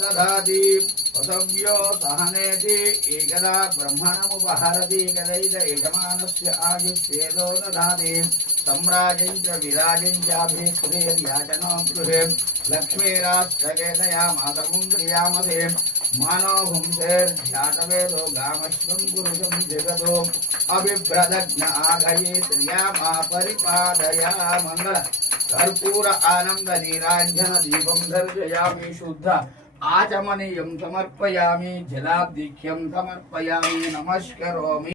दधाति वसव्यो सहनेति एकदा ब्रह्मणमुपहरति कदैत यजमानस्य आयुष्येदो दधाति सम्राजं च विराजं चाभिश्रेर्याचनो गृहे लक्ष्मीराष्ट्रकेतया मातमुन्द्रियामते मानो हुंसेर्ध्यातवेदो गामश्वं पुरुषं जगतो अभिभ्रदज्ञ आगये श्रियामा परिपादया मंगल कर्पूर आनंद नीरांजन दीपं दर्शयामि शुद्ध आचमनीयं समर्पयामि जलाब्धिक्यं समर्पयामि नमस्करोमि।